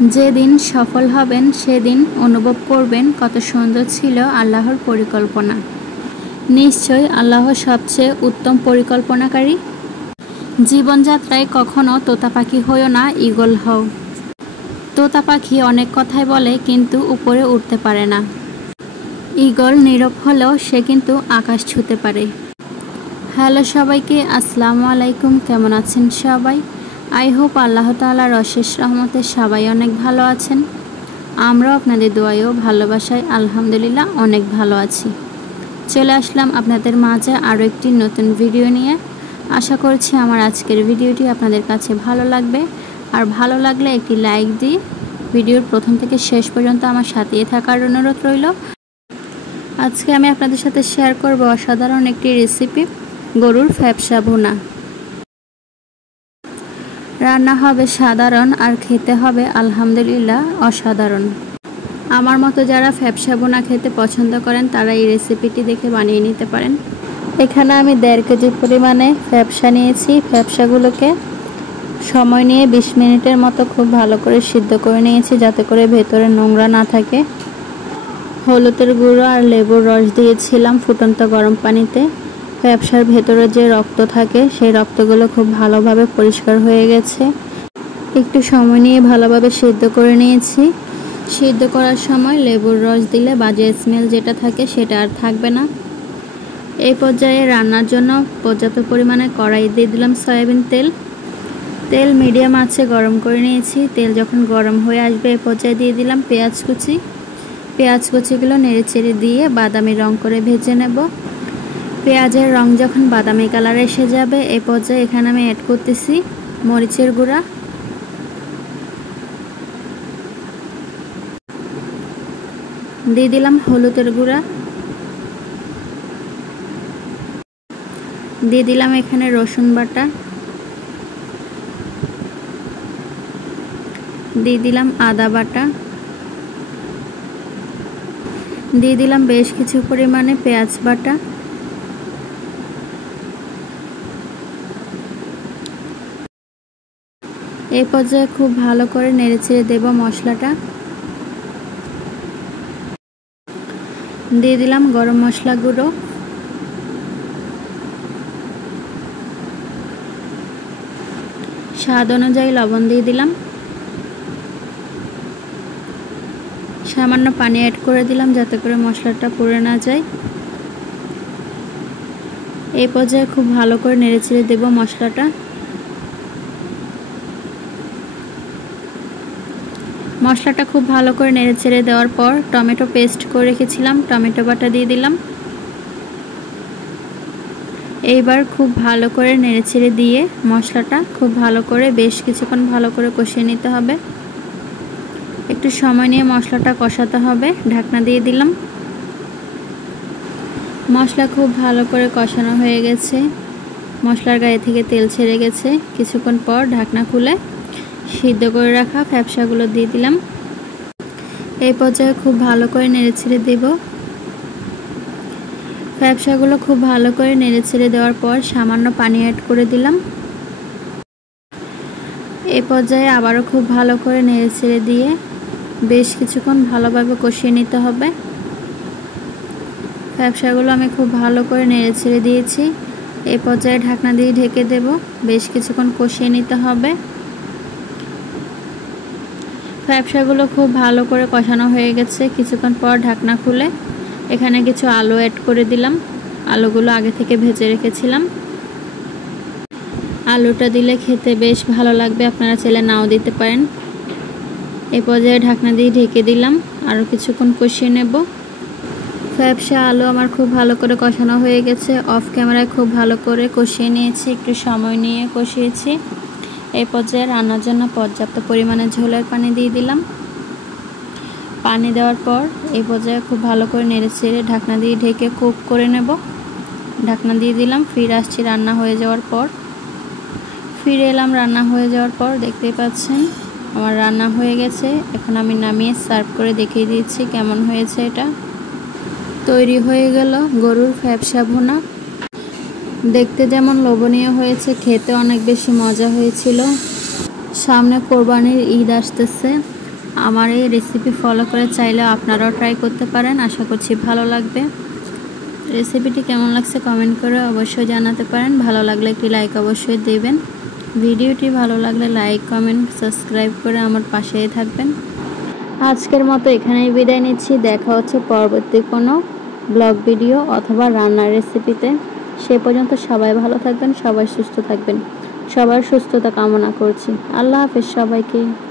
যেদিন সফল হবেন সেদিন অনুভব করবেন কত সুন্দর ছিল আল্লাহর পরিকল্পনা। নিশ্চয়ই আল্লাহ সবচেয়ে উত্তম পরিকল্পনাকারী। জীবনযাত্রায় কখনো তোতা পাখি হইও না, ঈগল হও। তোতা পাখি অনেক কথাই বলে কিন্তু উপরে উঠতে পারে না। ঈগল নীরব হলেও সে কিন্তু আকাশ ছুঁতে পারে। হ্যালো সবাইকে, আসসালামু আলাইকুম। কেমন আছেন সবাই? আই হোপ আল্লাহ তাআলার অশেষ রহমতে সবাই অনেক ভালো আছেন। আমরাও আপনাদের দোয়ায় ও ভালোবাসায় আলহামদুলিল্লাহ অনেক ভালো আছি। চলে আসলাম আপনাদের মাঝে আরও একটি নতুন ভিডিও নিয়ে। আশা করছি আমার আজকের ভিডিওটি আপনাদের কাছে ভালো লাগবে। আর ভালো লাগলে একটি লাইক দিয়ে ভিডিওর প্রথম থেকে শেষ পর্যন্ত আমার সাথেই থাকার অনুরোধ রইল। আজকে আমি আপনাদের সাথে শেয়ার করব অসাধারণ একটি রেসিপি, গরুর ফ্যাপসা ভুনা। রান্না হবে সাধারণ আর খেতে হবে আলহামদুলিল্লাহ অসাধারণ। আমার মতো যারা ফ্যাপসা ভুনা খেতে পছন্দ করেন তারা এই রেসিপিটি দেখে বানিয়ে নিতে পারেন। এখানে আমি 1.5 কেজি পরিমাণে ফ্যাপসা নিয়েছি। ফ্যাপসাগুলোকে সময় নিয়ে 20 মিনিটের মতো খুব ভালো করে সিদ্ধ করে নিয়েছি, যাতে করে ভেতরে নোংরা না থাকে। হলুদের গুঁড়ো আর লেবুর রস দিয়েছিলাম ফুটন্ত গরম পানিতে। ফ্যাপসার ভেতরে যে রক্ত থাকে সেই রক্তগুলো খুব ভালোভাবে পরিষ্কার হয়ে গেছে। একটু সময় নিয়ে ভালোভাবে সিদ্ধ করে নিয়েছি। সিদ্ধ করার সময় লেবুর রস দিলে বাজে স্মেল যেটা থাকে সেটা আর থাকবে না। এই পর্যায়ে রান্নার জন্য পর্যাপ্ত পরিমাণে কড়াই দিয়ে দিলাম সয়াবিন তেল। তেল মিডিয়াম আঁচে গরম করে নিয়েছি। তেল যখন গরম হয়ে আসবে এই পর্যায়ে দিয়ে দিলাম পেঁয়াজ কুচি। পেঁয়াজ কুচিগুলো নেড়ে চেড়ে দিয়ে বাদামি রং করে ভেজে নেব। পেঁয়াজের রং যখন বাদামি কালার এসে যাবে এই পর্যায়ে এখানে আমি অ্যাড করতেছি মরিচের গুঁড়া, দিয়ে দিলাম হলুদের গুঁড়া, দিয়ে দিলাম এখানে রসুন বাটা, দিয়ে দিলাম আদা বাটা, দিয়ে দিলাম বেশ কিছু পরিমাণে পেঁয়াজ বাটা। এই পর্যায়ে খুব ভালো করে নেড়েচেড়ে দেব মশলাটা। দিয়ে দিলাম গরম মশলা গুঁড়ো, স্বাদ অনুযায়ী লবণ দিয়ে দিলাম, সামান্য পানি অ্যাড করে দিলাম যাতে করে মশলাটা পুড়ে না যায়। এই পর্যায়ে খুব ভালো করে নেড়েচেড়ে দেব মশলাটা। মশলাটা খুব ভালো করে নেড়েচেড়ে দেওয়ার পর টমেটো পেস্ট করে রেখেছিলাম টমেটো বাটা দিয়ে দিলাম। এইবার খুব ভালো করে নেড়েচেড়ে দিয়ে মশলাটা খুব ভালো করে বেশ কিছুক্ষণ ভালো করে কষিয়ে নিতে হবে। একটু সময় নিয়ে মশলাটা কষাতে হবে। ঢাকনা দিয়ে দিলাম। মশলা খুব ভালো করে কষানো হয়ে গেছে। মশলার গায়ে থেকে তেল ছেড়ে গেছে। কিছুক্ষণ পর ঢাকনা খুলে সিদ্ধ করে রাখা ফ্যাপসাগুলো দিয়ে দিলাম। এই পর্যায়ে খুব ভালো করে নেড়েচেড়ে দেব। ফ্যাপসাগুলো খুব ভালো করে নেড়েচেড়ে দেওয়ার পর সামান্য পানি অ্যাড করে দিলাম। এই পর্যায়ে আবারও খুব ভালো করে নেড়েচেড়ে দিয়ে বেশ কিছুক্ষণ ভালোভাবে কষিয়ে নিতে হবে। ফ্যাপসাগুলো আমি খুব ভালো করে নেড়েচেড়ে দিয়েছি। এই পর্যায়ে ঢাকনা দিয়ে ঢেকে দেব। বেশ কিছুক্ষণ কষিয়ে নিতে হবে। ফ্যাপসাগুলো খুব ভালো করে কষানো হয়ে গেছে। কিছুক্ষণ পর ঢাকনা খুলে এখানে কিছু আলু অ্যাড করে দিলাম। আলুগুলো আগে থেকে ভেজে রেখেছিলাম। আলুটা দিলে খেতে বেশ ভালো লাগবে, আপনারা চাইলে নাও দিতে পারেন। এই পর্যায়ে ঢাকনা দিয়ে ঢেকে দিলাম। আরও কিছুক্ষণ কষিয়ে নেব। ফ্যাপসা আলু আমার খুব ভালো করে কষানো হয়ে গেছে। অফ ক্যামেরায় খুব ভালো করে কষিয়ে নিয়েছি, একটু সময় নিয়ে কষিয়েছি। এই পর্যায়ে রান্নার জন্য পর্যাপ্ত পরিমাণে ঝোলের পানি দিয়ে দিলাম। পানি দেওয়ার পর এই পর্যায়ে খুব ভালো করে নেড়েচেড়ে ঢাকনা দিয়ে ঢেকে কুক করে নেব। ঢাকনা দিয়ে দিলাম। ফিরে আসছি রান্না হয়ে যাওয়ার পর। ফিরে এলাম রান্না হয়ে যাওয়ার পর। দেখতেই পাচ্ছেন আমার রান্না হয়ে গেছে। এখন আমি নামিয়ে সার্ভ করে দেখিয়ে দিচ্ছি কেমন হয়েছে। এটা তৈরি হয়ে গেল গরুর ফ্যাপসা ভুনা। দেখতে যেমন লোভনীয় হয়েছে, খেতে অনেক বেশি মজা হয়েছিল। সামনে কোরবানির ঈদ আসতেছে। আমার এই রেসিপি ফলো করে চাইলে আপনারাও ট্রাই করতে পারেন। আশা করছি ভালো লাগবে। রেসিপিটি কেমন লাগছে কমেন্ট করে অবশ্যই জানাতে পারেন। ভালো লাগলে একটি লাইক অবশ্যই দেবেন। ভিডিওটি ভালো লাগলে লাইক, কমেন্ট, সাবস্ক্রাইব করে আমার পাশেই থাকবেন। আজকের মতো এখানেই বিদায় নিচ্ছি। দেখা হচ্ছে পরবর্তী কোনো ব্লগ ভিডিও অথবা রান্নার রেসিপিতে। সে পর্যন্ত সবাই ভালো থাকবেন, সবাই সুস্থ থাকবেন। সবার সুস্থতা কামনা করছি। আল্লাহ হাফেজ সবাইকে।